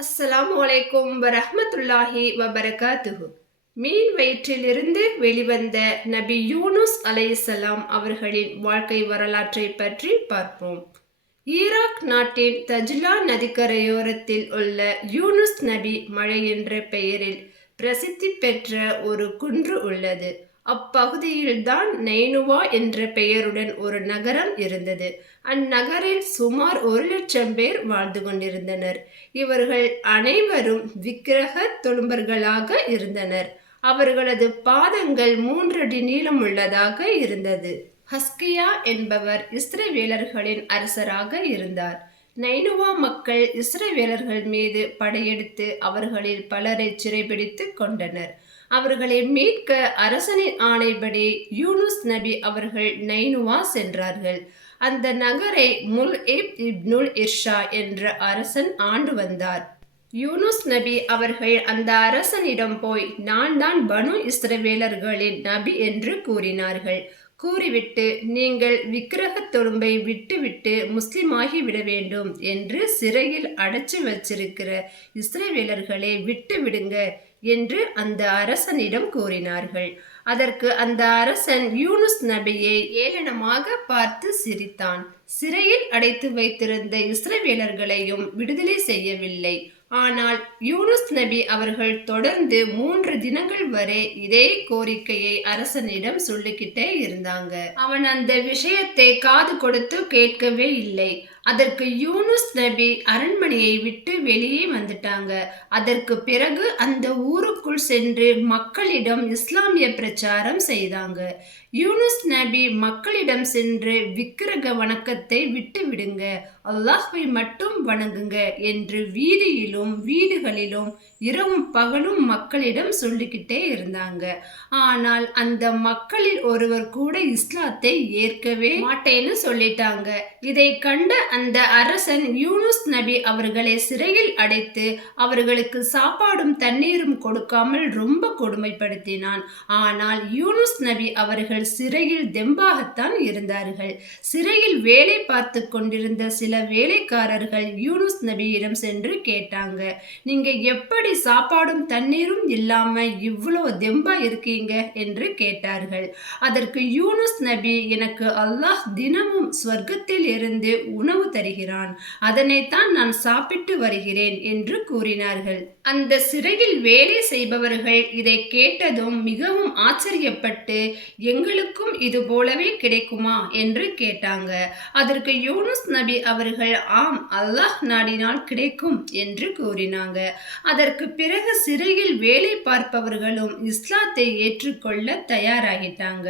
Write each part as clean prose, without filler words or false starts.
அஸ்ஸலாமு அலைக்கும் வரஹ்மத்துல்லாஹி வபரகாத்துஹு. மீன் வயிற்றிலிருந்து வெளிவந்த நபி யூனுஸ் அலைஹிஸ்ஸலாம் அவர்களின் வாழ்க்கை வரலாற்றை பற்றி பார்ப்போம். ஈராக் நாட்டின் தஜ்லா நதிக்கரையோரத்தில் உள்ள யூனுஸ் நபி மலை என்ற பெயரில் பிரசித்தி பெற்ற ஒரு குன்று உள்ளது. அப்பகுதியில்தான் நைனுவா என்ற பெயருடன் ஒரு நகரம் இருந்தது. அந்நகரில் சுமார் 1,00,000 பேர் வாழ்ந்து கொண்டிருந்தனர். இவர்கள் அனைவரும் விக்கிரக தொழும்பர்களாக இருந்தனர். அவர்களது பாதங்கள் 3 அடி நீளமுள்ளதாக இருந்தது. ஹஸ்கியா என்பவர் இஸ்ரவேலர்களின் அரசராக இருந்தார். நைனுவா மக்கள் இஸ்ரவேலர்கள் மீது படையெடுத்து அவர்களில் பலரை சிறைபிடித்து கொண்டனர். அவர்களை மீட்க அரசனின் ஆணைப்படி யூனுஸ் நபி அவர்கள் நைனுவா சென்றார்கள். அந்த நகரை முல்இப் இப்னுல் இர்ஷா என்ற அரசன் ஆண்டு வந்தார். யூனுஸ் நபி அவர்கள் அந்த அரசனிடம் போய், நான் தான் பனு இஸ்ரவேலர்களின் நபி என்று கூறினார்கள். கூறிவிட்டு, நீங்கள் விக்கிரகத் தொழும்பை விட்டுவிட்டு முஸ்லிமாகி விட வேண்டும் என்று சிறையில் அடைச்சு வச்சிருக்கிற இஸ்ரவேலர்களை விட்டு விடுங்க என்று அந்த அரசனிடம் கூறினார்கள். அதற்கு அந்த அரசன் யூனுஸ் நபியை ஏளனமாக பார்த்து சிரித்தான். சிறையில் அடைத்து வைத்திருந்த இஸ்ரவேலர்களையும் விடுதலை செய்யவில்லை. ஆனால் யூனுஸ் நபி அவர்கள் தொடர்ந்து 3 தினங்கள் வரை இதே கோரிக்கையை அரசனிடம் சொல்லிக்கிட்டே இருந்தாங்க. அவன் அந்த விஷயத்தை காது கொடுத்து கேட்கவே இல்லை. அதற்கு யூனுஸ் நபி அரண்மனையை விட்டு வெளியே வந்துட்டாங்க. அதற்கு பிறகு அந்த ஊருக்குள் சென்று மக்களிடம் இஸ்லாமிய பிரச்சாரம் செய்தாங்க. யூனுஸ் நபி மக்களிடம் சென்று விக்கிரக வணக்கத்தை விட்டு விடுங்க, அல்லாஹ்வை மட்டும் வணங்குங்க என்று வீதியிலும் வீடுகளிலும் இரவும் பகலும் மக்களிடம் சொல்லிக்கிட்டே இருந்தாங்க. ஆனால் அந்த மக்களில் ஒருவர் கூட இஸ்லாத்தை ஏற்கவே மாட்டேன்னு சொல்லிட்டாங்க. இதை கண்ட அந்த அரசன் யூனுஸ் நபி அவர்களை சிறையில் அடைத்து அவர்களுக்கு சாப்பாடும் தண்ணீரும் கொடுக்காமல் ரொம்ப கொடுமைப்படுத்தினான். ஆனால் யூனுஸ் நபி அவர்கள் சிறையில் தெம்பாகத்தான் இருந்தார்கள். சிறையில் வேலை பார்த்து கொண்டிருந்த சில வேலைக்காரர்கள் யூனுஸ் நபியிடம் சென்று கேட்டாங்க, நீங்க எப்படி சாப்பாடும் தண்ணீரும் இல்லாம இவ்வளவு தெம்பா இருக்கீங்க என்று கேட்டார்கள். அதற்கு யூனுஸ் நபி, எனக்கு அல்லாஹ் தினமும் சொர்க்கத்தில் இருந்து உணவு தருகிறான், அதனைத்தான் நான் சாப்பிட்டு வருகிறேன் என்று கூறினார்கள். அந்த சிறையில் வேலை செய்பவர்கள் இதை கேட்டதும் மிகவும் ஆச்சரியப்பட்டு, எங்களுக்கும் இது போலவே கிடைக்குமா என்று கேட்டாங்க. அதற்கு யூனுஸ் நபி அவர்கள், ஆம், அல்லாஹ் நாடினால் கிடைக்கும் என்று கூறினாங்க. அதற்கு பிறகு சிறையில் வேலை பார்ப்பவர்களும் இஸ்லாத்தை ஏற்றுக்கொள்ள தயாராகிட்டாங்க.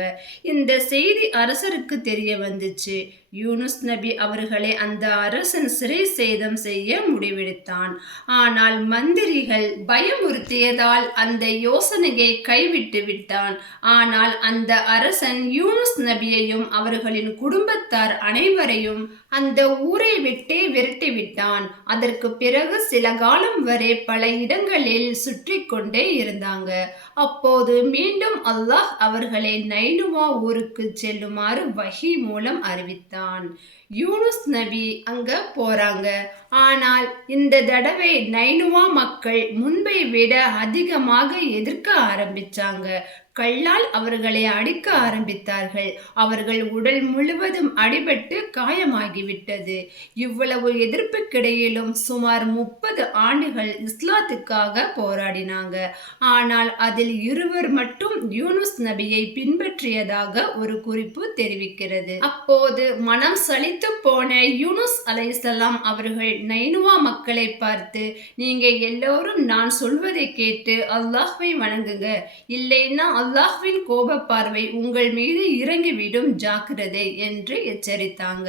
இந்த செய்தி அரசருக்கு தெரிய வந்துச்சு. யூனுஸ் நபி அவர்களை அந்த அரசன் சிறை சேதம் செய்ய முடிவெடுத்தான். ஆனால் மந்திரிகள் பயமுறுத்தியதால் அந்த யோசனையை கைவிட்டு விட்டான். ஆனால் அந்த அரசன் யூனுஸ் நபியையும் அவர்களின் குடும்பத்தார் அனைவரையும் அந்த ஊரை விட்டே விரட்டி விட்டான். அதற்கு பிறகு சில காலம் வரை பல இடங்களில் சுற்றி கொண்டே இருந்தாங்க. அப்போது மீண்டும் அல்லாஹ் அவர்களை நைனுவா ஊருக்கு செல்லுமாறு வஹி மூலம் அறிவித்தான். யூனுஸ் நபி அங்க போறாங்க. ஆனால் இந்த தடவை நைனுவா மக்கள் முன்பை விட அதிகமாக எதிர்க்க ஆரம்பிச்சாங்க. கல்லால் அவர்களை அடிக்க ஆரம்பித்தார்கள். அவர்கள் உடல் முழுவதும் அடிபட்டு காயமாகிவிட்டது. இவ்வளவு எதிர்ப்புக்கிடையிலும் சுமார் 30 ஆண்டுகள் இஸ்லாத்துக்காக போராடினாங்க. ஆனால் அதில் இருவர் மட்டும் யூனுஸ் நபியை பின்பற்றியதாக ஒரு குறிப்பு தெரிவிக்கிறது. அப்போது மனம் சலித்து போன யூனுஸ் அலைஹிஸ்ஸலாம் அவர்கள் நைனுவா மக்களை பார்த்து, நீங்க எல்லோரும் நான் சொல்வதை கேட்டு அல்லாஹ்வை வணங்குங்க, இல்லைன்னா அல்லாஹ்வின் கோப பார்வை உங்கள் மீது இறங்கிவிடும், ஜாக்கிரதை என்று எச்சரித்தாங்க.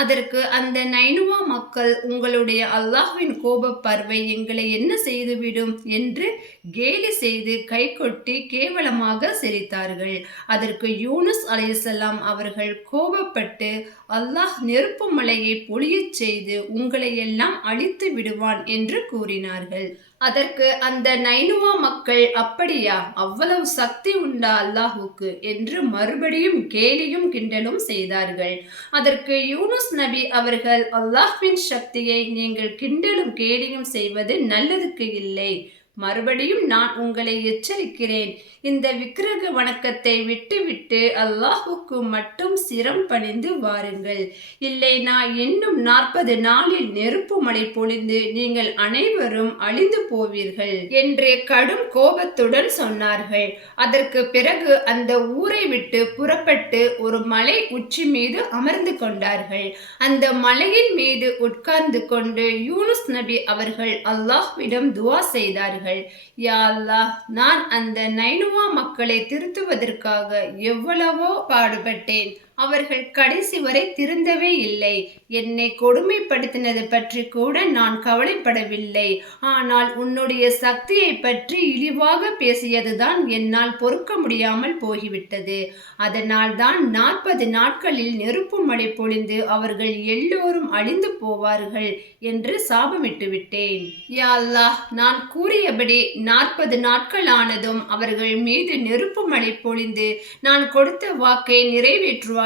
அதற்கு அந்த நைனுவா மக்கள், உங்களுடைய அல்லாஹ்வின் கோப பார்வை எங்களை என்ன செய்துவிடும் என்று கேலி செய்து கைகொட்டி கேவலமாக சிரித்தார்கள். அதற்கு யூனுஸ் அலைஹிஸ்ஸலாம் அவர்கள் கோபப்பட்டு, அல்லாஹ் நெருப்பு மலையை பொழியச் செய்து உங்களை எல்லாம் அழித்து விடுவான் என்று கூறினார்கள். அதற்கு அந்த நைனுவா மக்கள், அப்படியா, அவ்வளவு சக்தி உண்டா அல்லாஹுக்கு என்று மறுபடியும் கேலியும் கிண்டலும் செய்தார்கள். அதற்கு யூனுஸ் நபி அவர்கள், அல்லாஹ்வின் சக்தியை நீங்கள் கிண்டலும் கேலியும் செய்வது நல்லதுக்கு இல்லை. மறுபடியும் நான் உங்களை எச்சரிக்கிறேன், இந்த விக்கிரக வணக்கத்தை விட்டுவிட்டு அல்லாஹுக்கு மட்டும் சிரம் பணிந்து வாருங்கள். இல்லை, நான் இன்னும் 40 நாளில் நெருப்பு மழை பொழிந்து நீங்கள் அனைவரும் அழிந்து போவீர்கள் என்று கடும் கோபத்துடன் சொன்னார்கள். அதற்கு பிறகு அந்த ஊரை விட்டு புறப்பட்டு ஒரு மலை உச்சி மீது அமர்ந்து கொண்டார்கள். அந்த மலையின் மீது உட்கார்ந்து கொண்டு யூனுஸ் நபி அவர்கள் அல்லாஹ்விடம் துஆ செய்தார்கள். யா அல்லாஹ், நான் அந்த நைனுவா மக்களை திருத்துவதற்காக எவ்வளவோ பாடுபட்டேன். அவர்கள் கடைசி வரை திருந்தவே இல்லை. என்னை கொடுமைப்படுத்தினது பற்றி கூட நான் கவலைப்படவில்லை. ஆனால் உன்னுடைய சக்தியை பற்றி இழிவாக பேசியதுதான் என்னால் பொறுக்க முடியாமல் போய்விட்டது. அதனால் தான் 40 நாட்களில் நெருப்பு மழை பொழிந்து அவர்கள் எல்லோரும் அழிந்து போவார்கள் என்று சாபமிட்டு விட்டேன். யா அல்லாஹ், நான் கூறியபடி 40 நாட்கள் ஆனதும் அவர்கள் மீது நெருப்பு மழை பொழிந்து நான் கொடுத்த வாக்கை நிறைவேற்றுவார்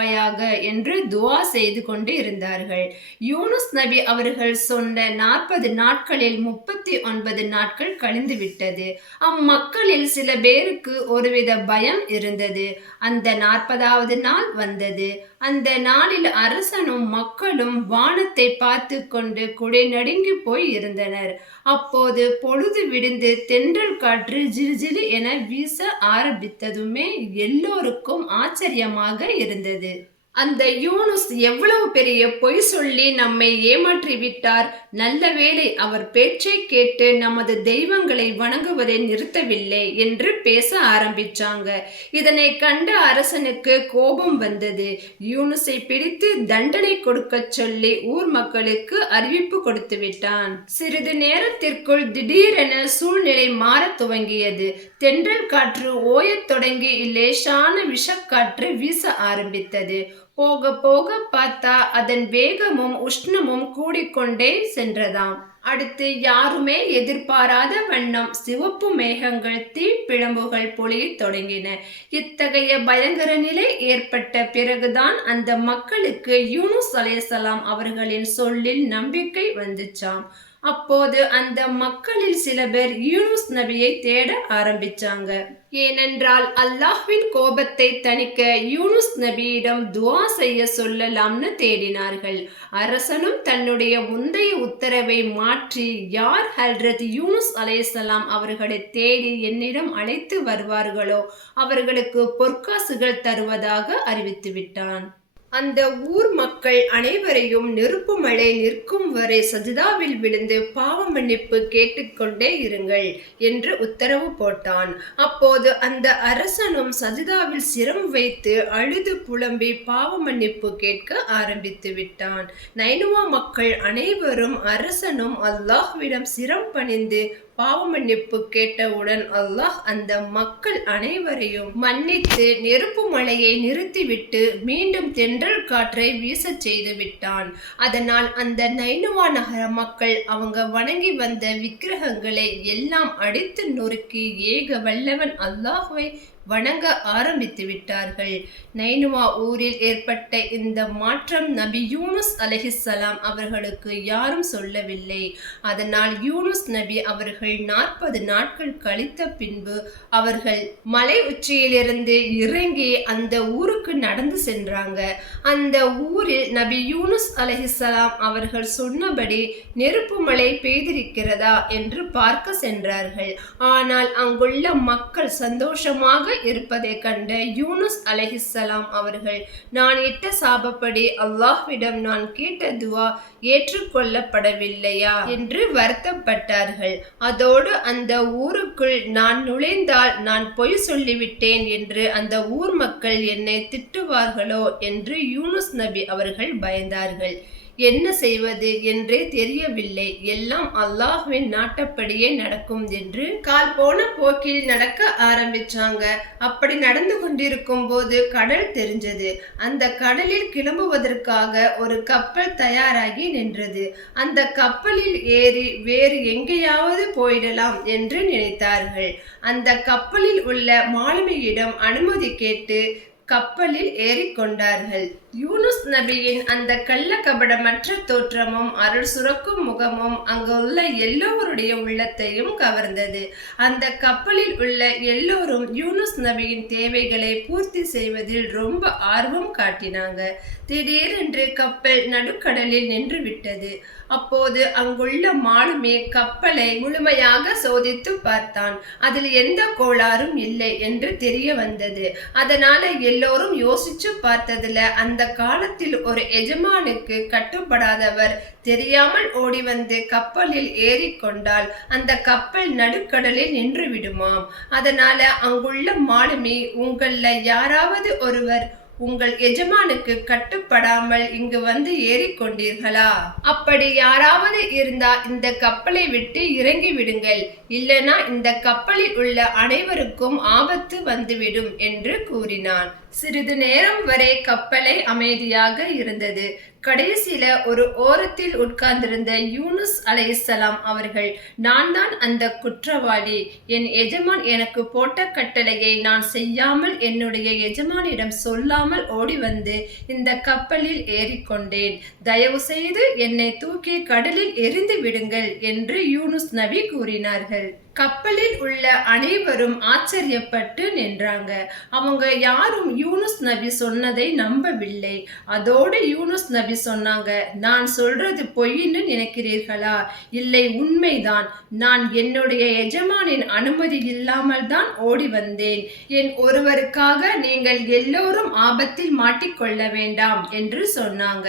என்று துஆ செய்து கொண்டு இருந்தார்கள். யூனுஸ் நபி அவர்கள் சொன்ன 40 நாட்களில் 39 நாட்கள் கழிந்து விட்டது. அம்மக்களில் சில பேருக்கு ஒருவித பயம் இருந்தது. அந்த 40வது நாள் வந்தது. அந்த நாளில் அரசனும் மக்களும் வானத்தை பார்த்து கொண்டு குடை நடுங்கி போய் இருந்தனர். அப்போது பொழுது விடிந்து தென்றல் காற்று ஜிலு என வீச ஆரம்பித்ததுமே எல்லோருக்கும் ஆச்சரியமாக இருந்தது. அந்த யூனுஸ் எவ்வளவு பெரிய பொய் சொல்லி நம்மை ஏமாற்றி விட்டார். நல்ல வேளை அவர் பேச்சை கேட்டு நமது தெய்வங்களை வணங்குவதை நிறுத்தவில்லை என்று பேச ஆரம்பிச்சாங்க. இதனை கண்ட அரசனுக்கு கோபம் வந்தது. யூனுஸை பிடித்து தண்டனை கொடுக்க சொல்லி ஊர் மக்களுக்கு அறிவிப்பு கொடுத்து விட்டான். சிறிது நேரத்திற்குள் திடீரென சூழ்நிலை மாற துவங்கியது. தென்றல் காற்று ஓயத் தொடங்கி லேசான விஷக்காற்று வீச ஆரம்பித்தது. போக போக பார்த்தா அதன் வேகமும் உஷ்ணமும் கூடிக்கொண்டே சென்றதாம். அடுத்து யாருமே எதிர்பாராத வண்ணம் சிவப்பு மேகங்கள் தீப்பிழம்புகள் பொழியத் தொடங்கின. இத்தகைய பயங்கர நிலை ஏற்பட்ட பிறகுதான் அந்த மக்களுக்கு யூனுஸ் அலைஹிஸ்ஸலாம் அவர்களின் சொல்லில் நம்பிக்கை வந்துச்சாம். அப்போது அந்த மக்களில் சில பேர் யூனுஸ் நபியை தேட ஆரம்பிச்சாங்க. ஏனென்றால் அல்லாஹ்வின் கோபத்தை தணிக்க யூனுஸ் நபியிடம் துஆ செய்ய சொல்லலாம்னு தேடினார்கள். அரசனும் தன்னுடைய முந்தைய உத்தரவை மாற்றி யார் ஹல்ரத் யூனுஸ் அலைஹிஸ்ஸலாம் அவர்களை தேடி என்னிடம் அழைத்து வருவார்களோ அவர்களுக்கு பொற்காசுகள் தருவதாக அறிவித்து விட்டான். அந்த ஊர் மக்கள் அனைவரையும் நெருப்பு மழை நிற்கும் வரை சஜிதாவில் விழுந்து பாவ மன்னிப்பு கேட்டுக்கொண்டே இருங்கள் என்று உத்தரவு போட்டான். அப்போது அந்த அரசனும் சஜிதாவில் சிரம் வைத்து அழுது புலம்பி பாவ மன்னிப்பு கேட்க ஆரம்பித்து விட்டான். நைனுவா மக்கள் அனைவரும் அரசனும் அல்லாஹ்விடம் சிரம் பணிந்து பாவ மன்னிப்பு கேட்டவுடன் அல்லாஹ் அந்த மக்கள் அனைவரையும் மன்னித்து நெருப்பு மழையை நிறுத்திவிட்டு மீண்டும் தென்றல் காற்றை வீசச் செய்து விட்டான். அதனால் அந்த நைனுவா நகர மக்கள் அவங்க வணங்கி வந்த விக்கிரகங்களை எல்லாம் அடித்து நொறுக்கி ஏக வல்லவன் அல்லாஹ்வை வணங்க ஆரம்பித்து விட்டார்கள். நைனுவா ஊரில் ஏற்பட்ட இந்த மாற்றம் நபி யூனுஸ் அலைஹிஸ்ஸலாம் அவர்களுக்கு யாரும் சொல்லவில்லை. அதனால் யூனுஸ் நபி அவர்கள் 40 நாட்கள் கழித்த பின்பு அவர்கள் மலை உச்சியிலிருந்து இறங்கி அந்த ஊருக்கு நடந்து சென்றாங்க. அந்த ஊரில் நபி யூனுஸ் அலைஹிஸ்ஸலாம் அவர்கள் சொன்னபடி நெருப்பு மழை பெய்திருக்கிறதா என்று பார்க்க சென்றார்கள். ஆனால் அங்குள்ள மக்கள் சந்தோஷமாக இருப்பதை கண்ட யூனுஸ் அலைஹிஸ்ஸலாம் அவர்கள், நான் இட்ட சாபப்படி அல்லாஹ்விடம் நான் கேட்ட துஆ ஏற்றுக்கொள்ளப்படவில்லையா என்று வருத்தப்பட்டார்கள். அதோடு அந்த ஊருக்குள் நான் நுழைந்தால் நான் பொய் சொல்லிவிட்டேன் என்று அந்த ஊர் மக்கள் என்னை திட்டுவார்களோ என்று யூனுஸ் நபி அவர்கள் பயந்தார்கள். என்ன செய்வது என்றே தெரியவில்லை. எல்லாம் அல்லாஹ்வின் நாட்டப்படியே நடக்கும் என்று கால் போன போக்கில் நடக்க ஆரம்பிச்சாங்க. அப்படி நடந்து கொண்டிருக்கும் போது கடல் தெரிஞ்சது. அந்த கடலில் கிளம்புவதற்காக ஒரு கப்பல் தயாராகி நின்றது. அந்த கப்பலில் ஏறி வேறு எங்கேயாவது போயிடலாம் என்று நினைத்தார்கள். அந்த கப்பலில் உள்ள மாலுமியிடம் அனுமதி கேட்டு கப்பலில் ஏறிக்கொண்டார்கள். யூனுஸ் நபியின் அந்த கள்ள கபடமற்ற தோற்றமும் அருள் சுரக்கும் முகமும் அங்குள்ள எல்லோருடைய உள்ளத்தையும் கவர்ந்தது. அந்த கப்பலில் உள்ள எல்லோரும் யூனுஸ் நபியின் தேவைகளை பூர்த்தி செய்வதில் ரொம்ப ஆர்வம் காட்டினாங்க. திடீரென்று கப்பல் நடுக்கடலில் நின்று விட்டது. அப்போது அங்குள்ள மாலுமி கப்பலை முழுமையாக சோதித்து பார்த்தான். அதில் எந்த கோளாறும் இல்லை என்று தெரிய வந்தது. அதனால எல்லோரும் யோசிச்சு பார்த்ததுல அந்த காலத்தில் ஒரு எஜமானுக்கு கட்டுப்படாதவர் தெரியாமல் ஓடி வந்து கப்பலில் ஏறிக்கொண்டால் அந்த கப்பல் நடுக்கடலில் நின்று விடுமாம். அதனால அங்குள்ள மாலுமி, உங்கள யாராவது ஒருவர் உங்கள் எஜமானுக்கு கட்டுப்படாமல் இங்கு வந்து ஏறிக்கொண்டீர்களா? அப்படி யாராவது இருந்தா இந்த கப்பலை விட்டு இறங்கி விடுங்கள், இல்லனா இந்த கப்பலில் உள்ள அனைவருக்கும் ஆபத்து வந்துவிடும் என்று கூறினான். சிறிது நேரம் வரை கப்பலை அமைதியாக இருந்தது. கடைசியில ஒரு ஓரத்தில் உட்கார்ந்திருந்த யூனுஸ் அலைஹிஸ்ஸலாம் அவர்கள், நான் தான் அந்த குற்றவாளி. என் எஜமான் எனக்கு போட்ட கட்டளையை நான் செய்யாமல் என்னுடைய எஜமானிடம் சொல்லாமல் ஓடி வந்து இந்த கப்பலில் ஏறிக்கொண்டேன். தயவு செய்து என்னை தூக்கி கடலில் எறிந்து விடுங்கள் என்று யூனுஸ் நபி கூறினார்கள். கப்பலில் உள்ள அனைவரும் ஆச்சரியப்பட்டு நின்றாங்க. அவங்க யாரும் யூனுஸ் நபி சொன்னதை நம்பவில்லை. அதோடு யூனுஸ் நபி சொன்னாங்க, நான் சொல்றது பொய்ன்னு நினைக்கிறீர்களா? இல்லை, உண்மைதான். நான் என்னுடைய எஜமானின் அனுமதி இல்லாமல் தான் ஓடி வந்தேன். என் ஒருவருக்காக நீங்கள் எல்லோரும் ஆபத்தில் மாட்டிக்கொள்ள வேண்டாம் என்று சொன்னாங்க.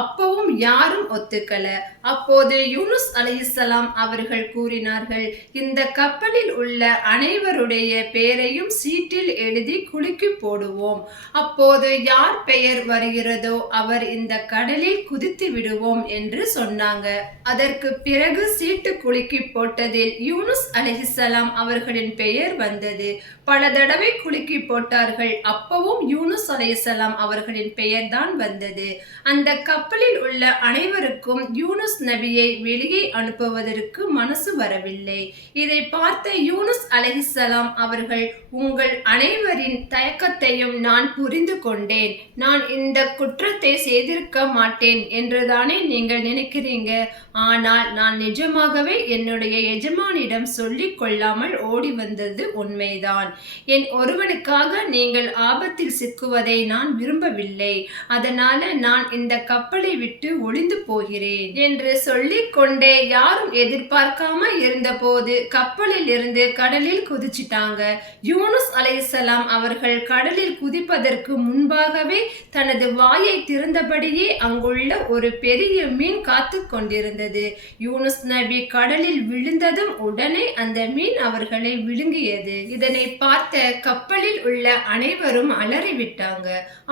அப்பவும் யாரும் ஒத்துக்கல. அப்போது யூனுஸ் அலைஹிஸ்ஸலாம் அவர்கள் கூறினார்கள், இந்த கப்பலில் உள்ள அனைவருடைய பெயரையும் சீட்டில் எழுதி குலுக்கி போடுவோம். அப்போது யார் பெயர் வருகிறதோ அவர் இந்த கடலில் குதித்து விடுவோம் என்று சொன்னாங்க. அதற்கு பிறகு சீட்டு குலுக்கி போட்டதில் யூனுஸ் அலைஹிஸ்ஸலாம் அவர்களின் பெயர் வந்தது. பல தடவை குலுக்கி போட்டார்கள். அப்பவும் யூனுஸ் அலைஹிஸ்ஸலாம் அவர்களின் பெயர் தான் வந்தது. அந்த கப்பலில் உள்ள அனைவருக்கும் யூனுஸ் நபியை வெளியே அனுப்புவதற்கு மனசு வரவில்லை. இதை பார்த்த யூனுஸ் அலைஹிஸ்ஸலாம் அவர்கள், உங்கள் அனைவரின் தயக்கத்தையும் நான் புரிந்து கொண்டேன். நான் இந்த குற்றத்தை செய்திருக்க மாட்டேன் என்றுதானே நீங்கள் நினைக்கிறீங்க? ஆனால் நான் நிஜமாகவே என்னுடைய எஜமானிடம் சொல்லிக் கொள்ளாமல் ஓடி வந்தது உண்மைதான். என் ஒருவனுக்காக நீங்கள் ஆபத்தில் சிக்குவதை நான் விரும்பவில்லை. அதனால நான் இந்த கப்பலை விட்டு ஒளிந்து போகிறேன் என்று சொல்லிக் கொண்டே யாரும் எதிர்பார்க்காம இருந்தபோது கப்பலில் இருந்து கடலில் குதிச்சிட்டாங்க. யூனுஸ் அலைஹிஸ்ஸலாம் அவர்கள் கடலில் குதிப்பதற்கு முன்பாகவே தனது வாயை திறந்தபடியே அங்குள்ள ஒரு பெரிய மீன் காத்து கொண்டிருந்தது. யூனுஸ் நபி கடலில் விழுந்ததும் உடனே அந்த மீன் அவர்களை விழுங்கியது. இதனை பார்த்த கப்பலில் உள்ள அனைவரும் அலறிவிட்டாங்க.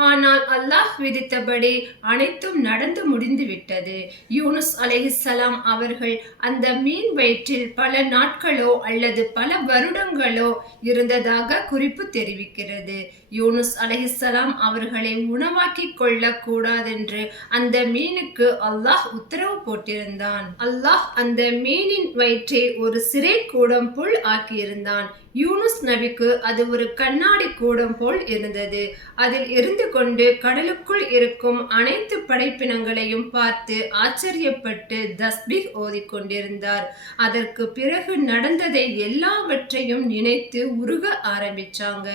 ஆனால் அல்லாஹ் விதித்தபடி அனைத்தும் நடந்து முடிந்து விட்டது. யூனுஸ் அலைஹிஸ்ஸலாம் அவர்கள் அந்த மீன் வயிற்றில் பல நாட்களோ அல்லது பல வருடங்களோ இருந்ததாக குறிப்பு தெரிவிக்கிறது. யூனுஸ் அலைஹிஸ்ஸலாம் அவர்களை உணவாக்கி கொள்ள கூடாதென்று அந்த மீனுக்கு அல்லாஹ் உத்தரவு போட்டிருந்தான். அல்லாஹ் அந்த மீனின் வயிற்றை ஒரு சிறை கூடம் போல் ஆக்கியிருந்தான். யூனுஸ் நபிக்கு அது ஒரு கண்ணாடி கூடம் போல் இருந்தது. அதில் இருந்து கொண்டு கடலுக்குள் இருக்கும் அனைத்து படைப்பினங்களையும் பார்த்து ஆச்சரியப்பட்டு தஸ்பீஹ் ஓதிக்கொண்டிருந்தார். அதற்கு பிறகு நடந்ததை எல்லாவற்றையும் நினைத்து உருக ஆரம்பிச்சாங்க.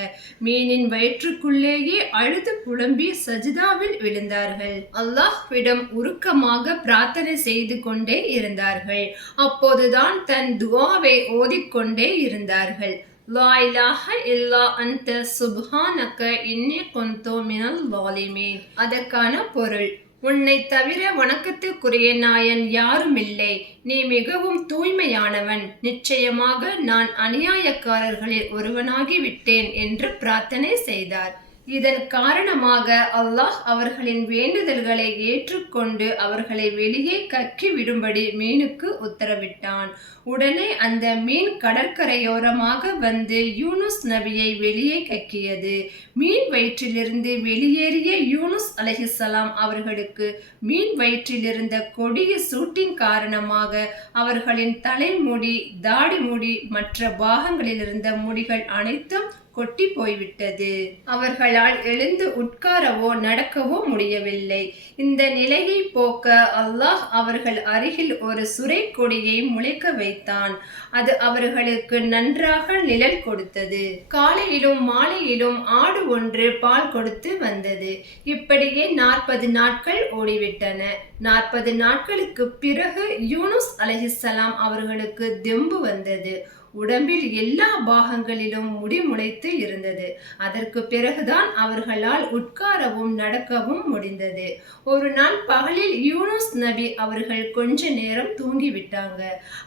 மீனின் வயிற்றுக்குள்ளேயே அழுது புலம்பி சஜிதாவில் விழுந்தார்கள். அல்லாஹ்விடம் உருக்கமாக பிரார்த்தனை செய்து கொண்டே இருந்தார்கள். அப்போதுதான் தன் துஆவை ஓதிக்கொண்டே இருந்தார்கள். லா இலாஹ இல்லா அன்த சுப்ஹானக இன்னி குன்து மினல் ஸாலிமீன். அதற்கான பொருள், உன்னை தவிர வணக்கத்துக்குரிய நாயன் யாருமில்லை. நீ மிகவும் தூய்மையானவன். நிச்சயமாக நான் அநியாயக்காரர்களில் ஒருவனாகி விட்டேன் என்று பிரார்த்தனை செய்தார். இதன் காரணமாக அல்லாஹ் அவர்களின் வேண்டுதல்களை ஏற்றுக்கொண்டு அவர்களை வெளியே கக்கி விடும்படி மீனுக்கு உத்தரவிட்டான். உடனே அந்த மீன் கடற்கரையோரமாக வந்து யூனுஸ் நபியை வெளியே கக்கியது. மீன் வயிற்றிலிருந்து வெளியேறிய யூனுஸ் அலைஹிஸ்ஸலாம் அவர்களுக்கு மீன் வயிற்றிலிருந்த கொடிய சூட்டின் காரணமாக அவர்களின் தலைமுடி, தாடி முடி, மற்ற பாகங்களிலிருந்த முடிகள் அனைத்தும் கொட்டி போய்விட்டது. அவர்களால் எழுந்து உட்காரவோ நடக்கவோ முடியவில்லை. இந்த நிலையை போக்க அல்லாஹ் அவர்கள் அருகில் ஒரு சுரை கொடியை முளைக்க வைத்தான். அது அவர்களுக்கு நன்றாக நிழல் கொடுத்தது. காலையிலும் மாலையிலும் ஆடு ஒன்று பால் கொடுத்து வந்தது. இப்படியே 40 நாட்கள் ஓடிவிட்டன. 40 நாட்களுக்கு பிறகு யூனுஸ் அலைஹிஸ்ஸலாம் அவர்களுக்கு தெம்பு வந்தது. உடம்பில் எல்லா பாகங்களிலும் முடி முளைத்து இருந்தது. அதற்கு பிறகுதான் அவர்களால் உட்காரவும் நடக்கவும் முடிந்தது. ஒரு நாள் பகலில் யூனுஸ் நபி அவர்கள் கொஞ்ச நேரம் தூங்கிவிட்டாங்க.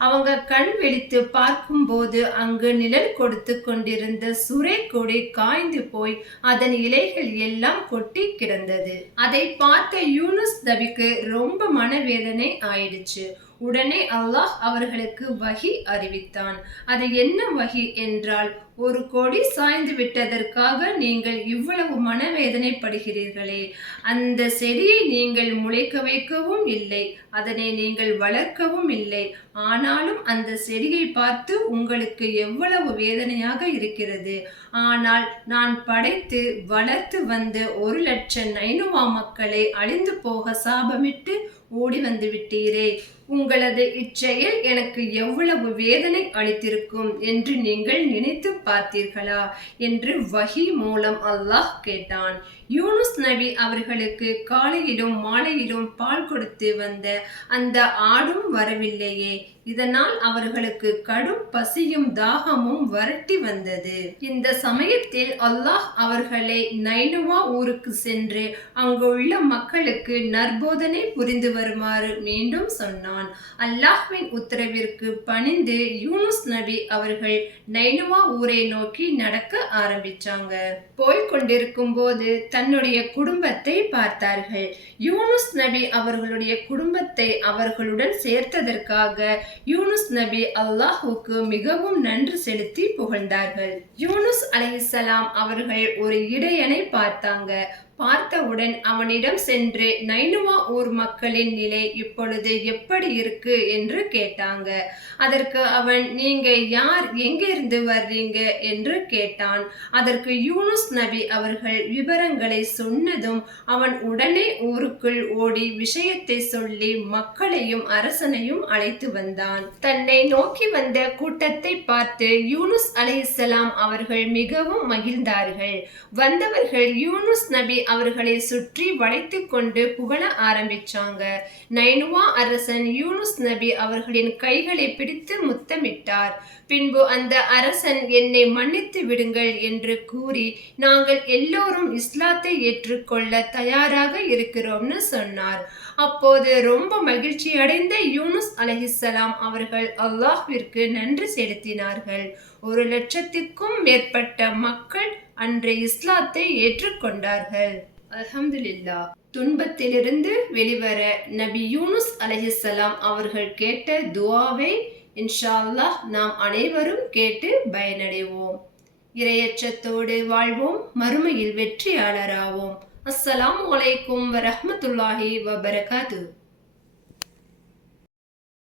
அவங்க கண் விழித்து பார்க்கும்போது அங்கு நிழல் கொடுத்து கொண்டிருந்த சுரை கொடி காய்ந்து போய் அதன் இலைகள் எல்லாம் கொட்டி கிடந்தது. அதை பார்த்த யூனுஸ் நபிக்கு ரொம்ப மனவேதனை ஆயிடுச்சு. உடனே அல்லாஹ் அவர்களுக்கு வஹி அறிவித்தான். அது என்ன வஹி என்றால், ஒரு கொடி சாய்ந்து விட்டதற்காக நீங்கள் இவ்வளவு மனவேதனைப்படுகிறீர்களே, அந்த செடியை நீங்கள் முளைக்க வைக்கவும் இல்லை, அதனை நீங்கள் வளர்க்கவும் இல்லை. ஆனாலும் அந்த செடியை பார்த்து உங்களுக்கு எவ்வளவு வேதனையாக இருக்கிறது. ஆனால் நான் படைத்து வளர்த்து வந்த 1,00,000 நைனுவா மக்களை அழிந்து போக சாபமிட்டு ஓடி வந்து விட்டீரே, உங்களது இச்செயல் எனக்கு எவ்வளவு வேதனை அளித்திருக்கும் என்று நீங்கள் நினைத்து பார்த்தீர்களா என்று வஹி மூலம் அல்லாஹ் கேட்டான். யூனுஸ் நபி அவர்களுக்கு காலையிலும் மாலையிலும் பால் கொடுத்து வந்த அந்த ஆடும் வரவில்லையே. இதனால் அவர்களுக்கு கடும் பசியும் தாகமும் வரட்டி வந்தது. இந்த சமயத்தில் அல்லாஹ் அவர்களை நைனுவா ஊருக்கு சென்று அங்குள்ள மக்களுக்கு நற்போதனை புரிந்து வருமாறு மீண்டும் சொன்னான். அல்லாஹ்வின் உத்தரவிற்கு பணிந்து யூனுஸ் நபி அவர்கள் நைனுவா ஊரை நோக்கி நடக்க ஆரம்பிச்சாங்க. போய்கொண்டிருக்கும் போது தன்னுடைய குடும்பத்தை பார்த்தார்கள். யூனுஸ் நபி அவர்களுடைய குடும்பத்தை அவர்களுடன் சேர்த்ததற்காக யூனுஸ் நபி அல்லாஹுக்கு மிகவும் நன்றி செலுத்தி புகழ்ந்தார்கள். யூனுஸ் அலைஹிஸ்ஸலாம் அவர்கள் ஒரு இடையனை பார்த்தாங்க. பார்த்தவுடன் அவனிடம் சென்று நைனுவா ஊர் மக்களின் நிலை இப்பொழுது எப்படி இருக்கு என்று கேட்டாங்க. அதற்கு அவன், நீங்க யார், எங்கிருந்து வர்றீங்க என்று கேட்டான். அதற்கு யூனுஸ் நபி அவர்கள் விவரங்களை சொன்னதும் அவன் உடனே ஊருக்குள் ஓடி விஷயத்தை சொல்லி மக்களையும் அரசனையும் அழைத்து வந்தான். தன்னை நோக்கி வந்த கூட்டத்தை பார்த்து யூனுஸ் அலைஹிஸ்ஸலாம் அவர்கள் மிகவும் மகிழ்ந்தார்கள். வந்தவர்கள் யூனுஸ் நபி அவர்களை சுற்றி வளைத்து கொண்டு புகழ ஆரம்பிச்சாங்க. நைனுவா அரசன் யூனுஸ் நபி அவர்களின் கைகளை பிடித்து முத்தமிட்டார். பின்பு அந்த அரசன், என்னை மன்னித்து விடுங்கள் என்று கூறி, நாங்கள் எல்லோரும் இஸ்லாத்தை ஏற்றுக்கொள்ள தயாராக இருக்கிறோம்னு சொன்னார். அப்போது ரொம்ப மகிழ்ச்சி அடைந்த யூனுஸ் அலைஹிஸ்ஸலாம் அவர்கள் அல்லாஹ்விற்கு நன்றி செலுத்தினார்கள். 1,00,000க்கும் மேற்பட்ட மக்கள் அன்று இஸ்லாத்தை ஏற்றுக்கொண்டார்கள். அல்ஹம்துலில்லாஹ். துன்பத்திலிருந்து வெளிவர நபி யூனுஸ் அலைஹிஸ்ஸலாம் அவர்கள் கேட்ட துஆவை இன்ஷா அல்லாஹ் நாம் அனைவரும் கேட்டு பயனடைவோம். இறையச்சத்தோடு வாழ்வோம், மறுமையில் வெற்றியாளராவோம். அஸ்ஸலாமு அலைக்கும் வரஹ்மத்துல்லாஹி வபரகாத்துஹு.